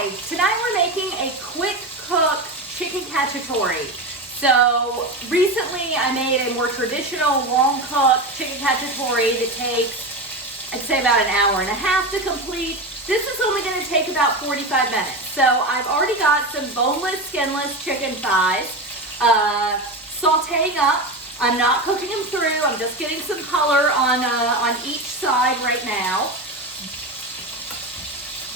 Hi, tonight we're making a quick cook chicken cacciatore. So recently I made a more traditional long cook chicken cacciatore that takes, I'd say about an hour and a half to complete. This is only going to take about 45 minutes. So I've already got some boneless, skinless chicken thighs sauteing up. I'm not cooking them through. I'm just getting some color on each side right now.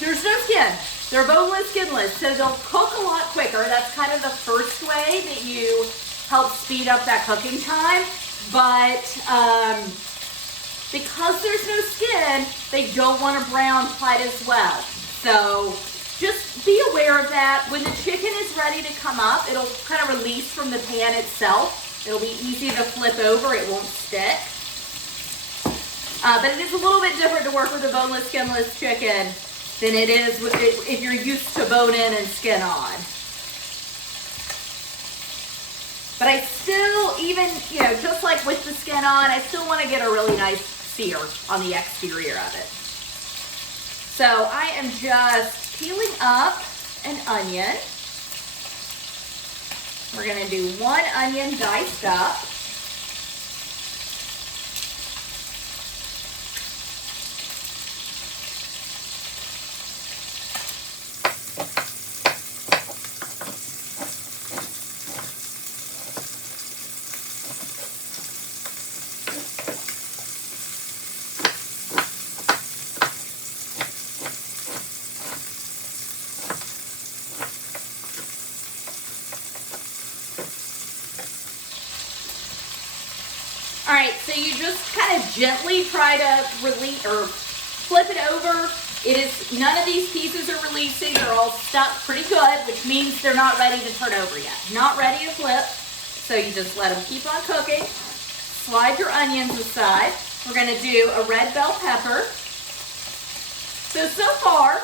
There's no skin. They're boneless, skinless, so they'll cook a lot quicker. That's kind of the first way that you help speed up that cooking time. But because there's no skin, they don't want to brown quite as well. So just be aware of that. When the chicken is ready to come up, it'll kind of release from the pan itself. It'll be easy to flip over. It won't stick. But it is a little bit different to work with a boneless, skinless chicken than it is if you're used to bone in and skin on. But I still, even, just like with the skin on, I still want to get a really nice sear on the exterior of it. So I am just peeling up an onion. We're going to do one onion diced up. All right, so you just kind of gently try to release or flip it over. None of these pieces are releasing. They're all stuck pretty good, which means they're not ready to turn over yet. Not ready to flip. So you just let them keep on cooking. Slide your onions aside. We're going to do a red bell pepper. So far,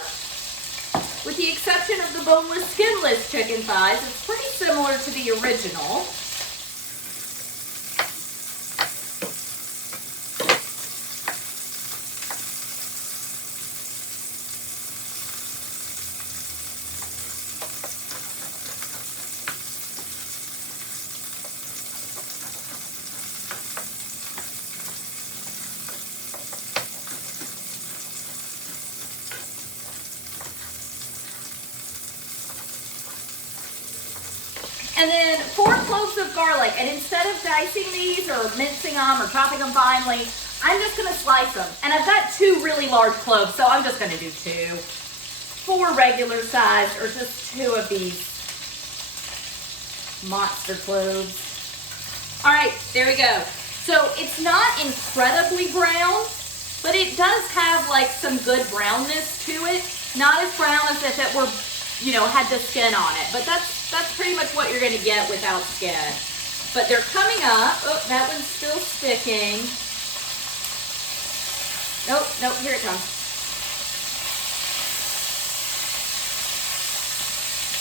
with the exception of the boneless, skinless chicken thighs, it's pretty similar to the original. And then 4 cloves of garlic, and instead of dicing these or mincing them or chopping them finely, I'm just going to slice them. And I've got 2 really large cloves, so I'm just going to do 2. 4 regular size, or just 2 of these monster cloves. All right, there we go. So it's not incredibly brown, but it does have like some good brownness to it. Not as brown as if it were, had the skin on it, but that's pretty much what you're going to get without skin. But they're coming up. Oh, that one's still sticking. Nope, here it comes.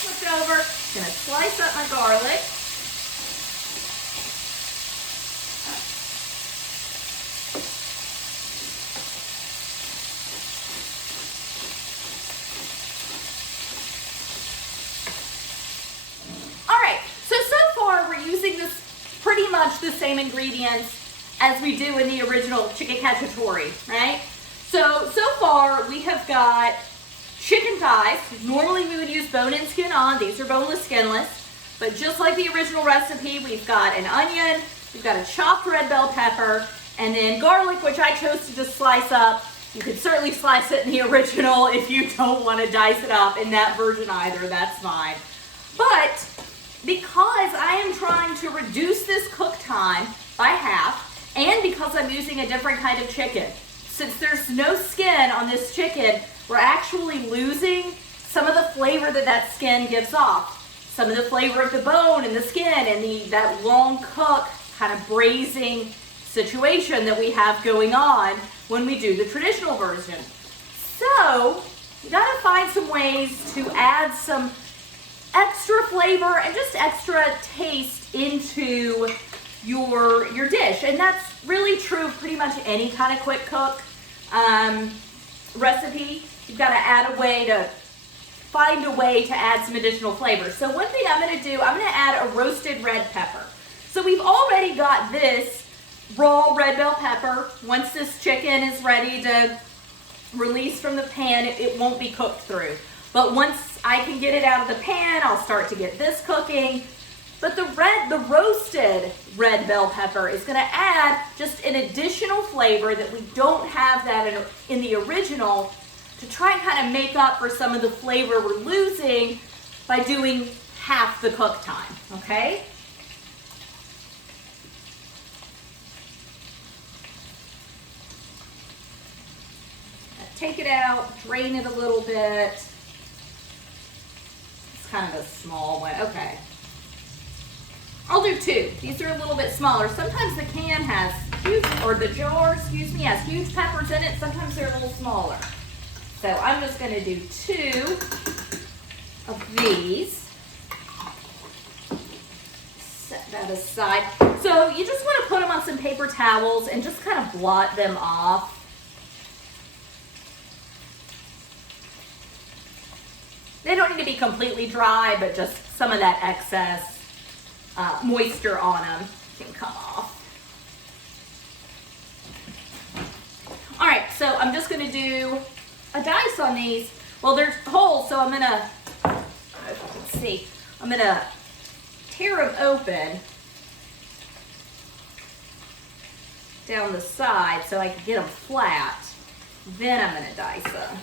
Flip it over. Going to slice up my garlic. Pretty much the same ingredients as we do in the original chicken cacciatore, right? So far we have got chicken thighs. Normally we would use bone and skin on. These are boneless, skinless. But just like the original recipe, we've got an onion, we've got a chopped red bell pepper, and then garlic, which I chose to just slice up. You could certainly slice it in the original if you don't want to dice it up in that version either, that's fine. But because I am trying to reduce this cook time by half, and because I'm using a different kind of chicken, since there's no skin on this chicken, we're actually losing some of the flavor that skin gives off. Some of the flavor of the bone and the skin and that long cook kind of braising situation that we have going on when we do the traditional version. So you gotta find some ways to add some extra flavor and just extra taste into your dish. And that's really true of pretty much any kind of quick cook recipe. You've got to add a way to find a way to add some additional flavor. So one thing I'm gonna do, I'm gonna add a roasted red pepper. So we've already got this raw red bell pepper. Once this chicken is ready to release from the pan, it won't be cooked through. But once I can get it out of the pan, I'll start to get this cooking. But the roasted red bell pepper is gonna add just an additional flavor that we don't have that in the original, to try and kind of make up for some of the flavor we're losing by doing half the cook time, okay? Take it out, drain it a little bit. It's kind of a small one, okay. I'll do two. These are a little bit smaller. Sometimes the can has huge, or the jar, excuse me, has huge peppers in it. Sometimes they're a little smaller. So I'm just gonna do two of these. Set that aside. So you just wanna put them on some paper towels and just kind of blot them off. They don't need to be completely dry, but just some of that excess moisture on them can come off. All right, so I'm just gonna do a dice on these. Well, they're whole, so I'm gonna, I don't know if you can see, I'm gonna tear them open down the side so I can get them flat. Then I'm gonna dice them.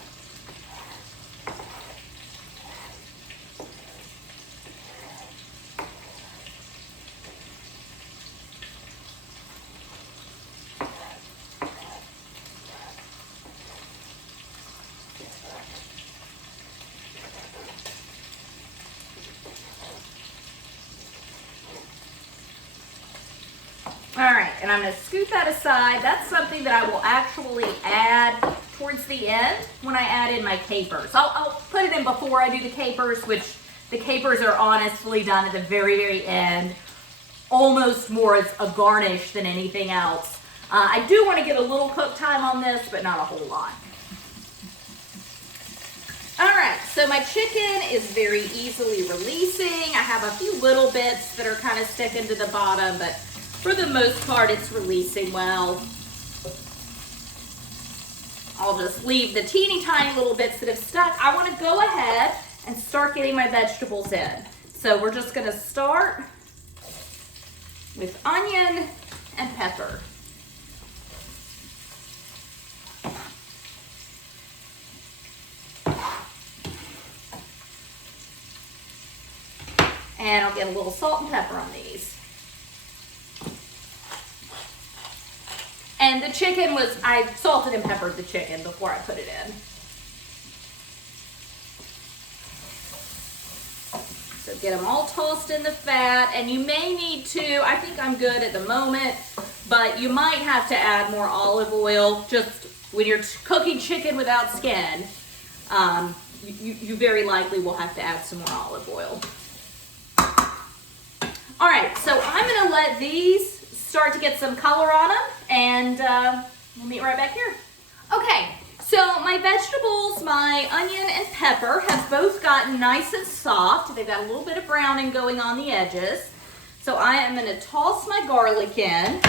All right, and I'm gonna scoot that aside. That's something that I will actually add towards the end when I add in my capers. I'll put it in before I do the capers, which the capers are honestly done at the very, very end, almost more as a garnish than anything else. I do wanna get a little cook time on this, but not a whole lot. All right, so my chicken is very easily releasing. I have a few little bits that are kind of sticking to the bottom, but for the most part, it's releasing well. I'll just leave the teeny tiny little bits that have stuck. I want to go ahead and start getting my vegetables in. So we're just going to start with onion and pepper. And I'll get a little salt and pepper on these. And the chicken was, I salted and peppered the chicken before I put it in. So get them all tossed in the fat, and you may need to, I think I'm good at the moment, but you might have to add more olive oil just when you're cooking chicken without skin. You very likely will have to add some more olive oil. All right, so I'm gonna let these start to get some color on them, and we'll meet right back here. Okay, so my vegetables, my onion and pepper, have both gotten nice and soft. They've got a little bit of browning going on the edges. So I am gonna toss my garlic in,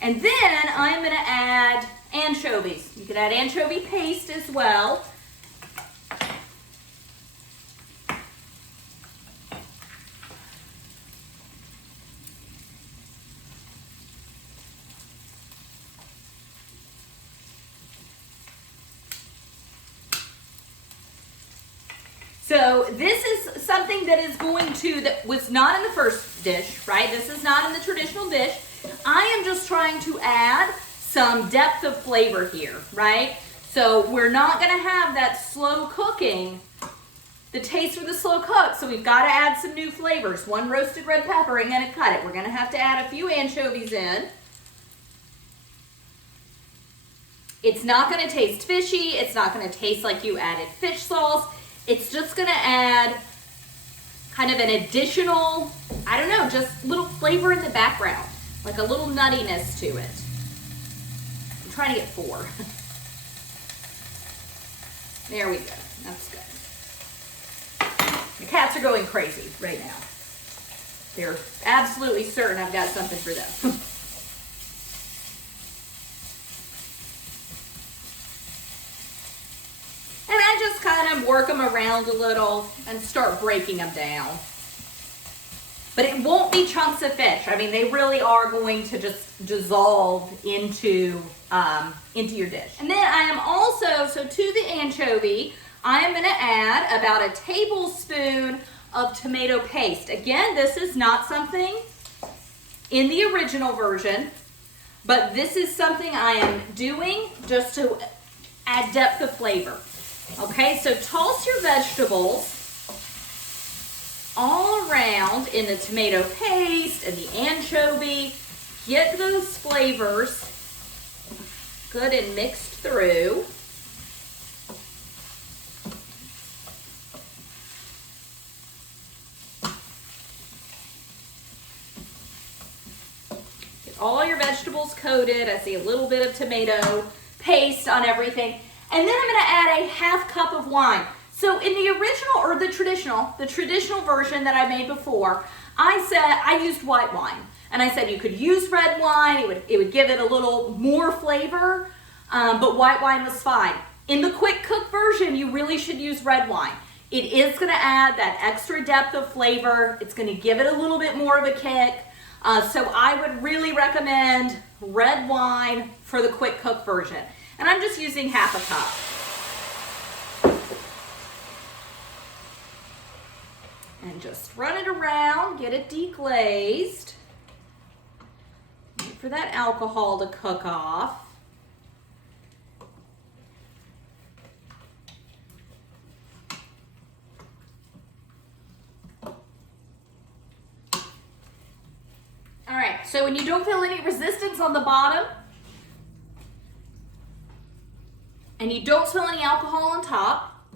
and then I'm gonna add anchovies. You could add anchovy paste as well. So this is something that is going to, that was not in the first dish, right? This is not in the traditional dish. I am just trying to add some depth of flavor here, right? So we're not gonna have that slow cooking, the taste for the slow cook, so we've gotta add some new flavors. One roasted red pepper ain't gonna cut it. We're gonna have to add a few anchovies in. It's not gonna taste fishy. It's not gonna taste like you added fish sauce. It's just gonna add kind of an additional, I don't know, just little flavor in the background, like a little nuttiness to it. I'm trying to get 4. There we go, that's good. The cats are going crazy right now. They're absolutely certain I've got something for them. And I just kind of work them around a little and start breaking them down. But it won't be chunks of fish. I mean, they really are going to just dissolve into your dish. And then I am also, so to the anchovy, I am gonna add about a tablespoon of tomato paste. Again, this is not something in the original version, but this is something I am doing just to add depth of flavor. Okay, so toss your vegetables all around in the tomato paste and the anchovy. Get those flavors good and mixed through. Get all your vegetables coated. I see a little bit of tomato paste on everything. And then I'm going to add a half cup of wine. So in the original or the traditional version that I made before, I said I used white wine. And I said you could use red wine, it would give it a little more flavor, but white wine was fine. In the quick cook version, you really should use red wine. It is gonna add that extra depth of flavor. It's gonna give it a little bit more of a kick. So I would really recommend red wine for the quick cook version. And I'm just using half a cup. And just run it around, get it deglazed. Wait for that alcohol to cook off. All right, so when you don't feel any resistance on the bottom, and you don't smell any alcohol on top,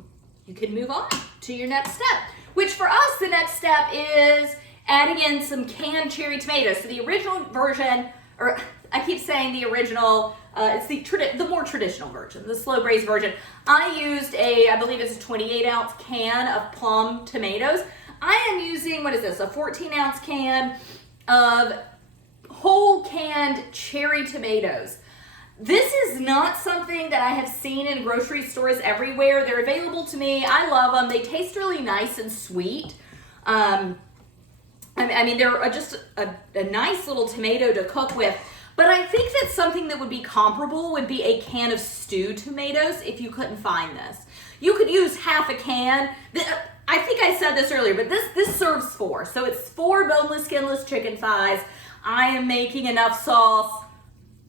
you can move on to your next step. Which for us, the next step is adding in some canned cherry tomatoes. So the original version, or I keep saying the original, it's the more traditional version, the slow braise version. I used I believe it's a 28-ounce can of plum tomatoes. I am using, what is this, a 14-ounce can of whole canned cherry tomatoes. This is not something that I have seen in grocery stores everywhere. They're available to me. I love them. They taste really nice and sweet. I mean, they're just a nice little tomato to cook with. But I think that something that would be comparable would be a can of stewed tomatoes if you couldn't find this. You could use half a can. I think I said this earlier, but this serves 4. So it's 4 boneless, skinless chicken thighs. I am making enough sauce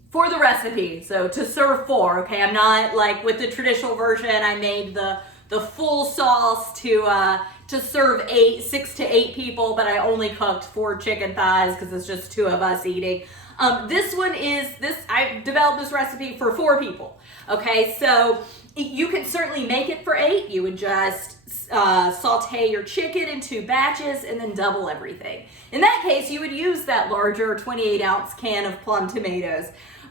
for the recipe, so to serve 4, okay? I'm not like with the traditional version, I made the full sauce to serve 6 to 8 people, but I only cooked 4 chicken thighs because it's just 2 of us eating. I developed this recipe for 4 people, okay? So you can certainly make it for 8. You would just saute your chicken in 2 batches and then double everything. In that case, you would use that larger 28-ounce can of plum tomatoes.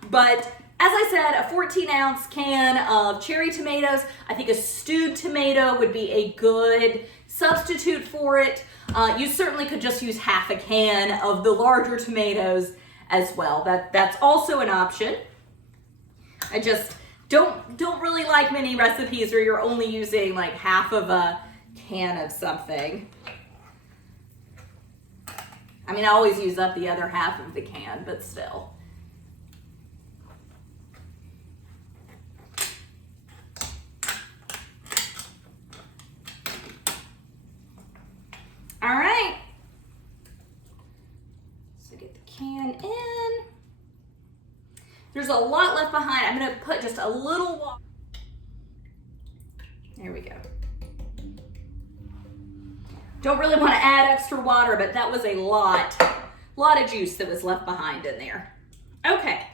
But as I said, a 14-ounce can of cherry tomatoes. I think a stewed tomato would be a good substitute for it. You certainly could just use half a can of the larger tomatoes as well. That's also an option. I just don't really like many recipes where you're only using like half of a can of something. I mean, I always use up the other half of the can, but still. All right, so get the can in. There's a lot left behind. I'm gonna put just a little water. There we go. Don't really want to add extra water, but that was a lot of juice that was left behind in there. Okay.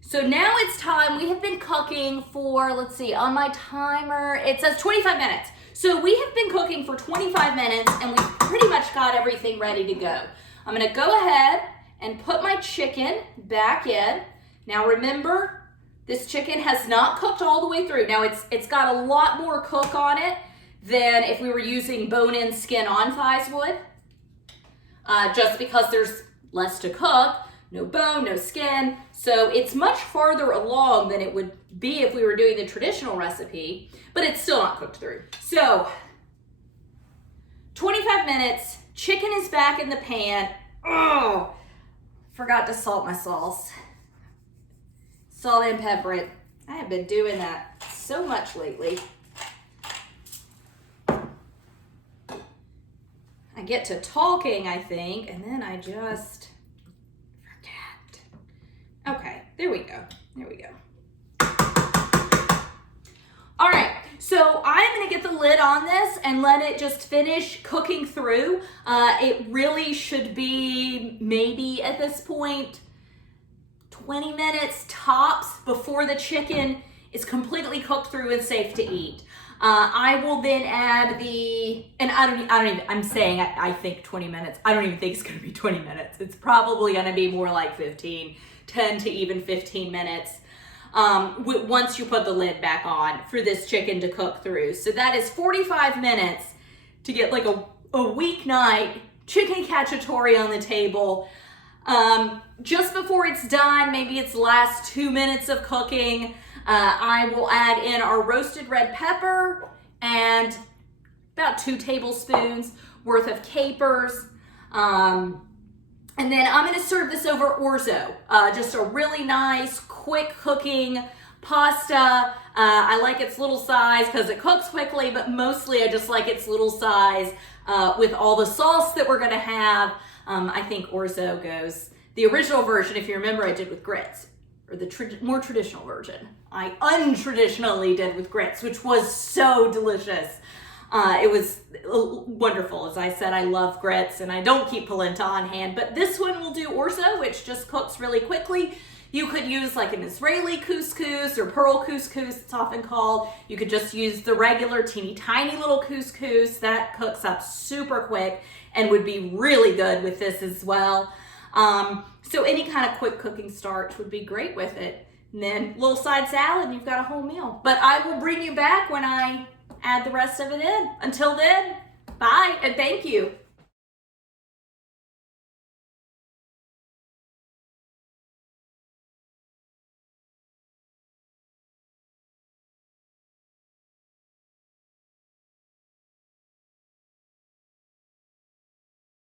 So now it's time. We have been cooking for, let's see, on my timer, it says 25 minutes. So we have been cooking for 25 minutes and we've pretty much got everything ready to go. I'm gonna go ahead and put my chicken back in. Now remember, This chicken has not cooked all the way through. Now it's got a lot more cook on it than if we were using bone-in skin-on thighs would. Just because there's less to cook, no bone, no skin. So it's much farther along than it would be if we were doing the traditional recipe, but it's still not cooked through. So 25 minutes, chicken is back in the pan. Oh, forgot to salt my sauce. Salt and pepper it. I have been doing that so much lately. I get to talking, I think, and then I just forget. Okay, there we go. There we go. All right, so I'm gonna get the lid on this and let it just finish cooking through. It really should be maybe at this point 20 minutes tops before the chicken is completely cooked through and safe to eat. I will then add I think 20 minutes. I don't even think it's gonna be 20 minutes. It's probably gonna be more like 10 to even 15 minutes. Once you put the lid back on for this chicken to cook through. So that is 45 minutes to get like a weeknight chicken cacciatore on the table. Just before it's done, maybe it's the last 2 minutes of cooking, I will add in our roasted red pepper and about 2 tablespoons worth of capers. And then I'm gonna serve this over orzo, just a really nice, quick cooking pasta. I like its little size because it cooks quickly, but mostly I just like its little size with all the sauce that we're gonna have. I think orzo goes, the original version, if you remember, I did with grits, or the more traditional version. I untraditionally did with grits, which was so delicious. It was wonderful. As I said, I love grits and I don't keep polenta on hand, but this one will do orzo, which just cooks really quickly. You could use like an Israeli couscous or pearl couscous, it's often called. You could just use the regular teeny tiny little couscous. That cooks up super quick and would be really good with this as well. So any kind of quick cooking starch would be great with it. And then a little side salad and you've got a whole meal. But I will bring you back when I add the rest of it in. Until then, bye and thank you.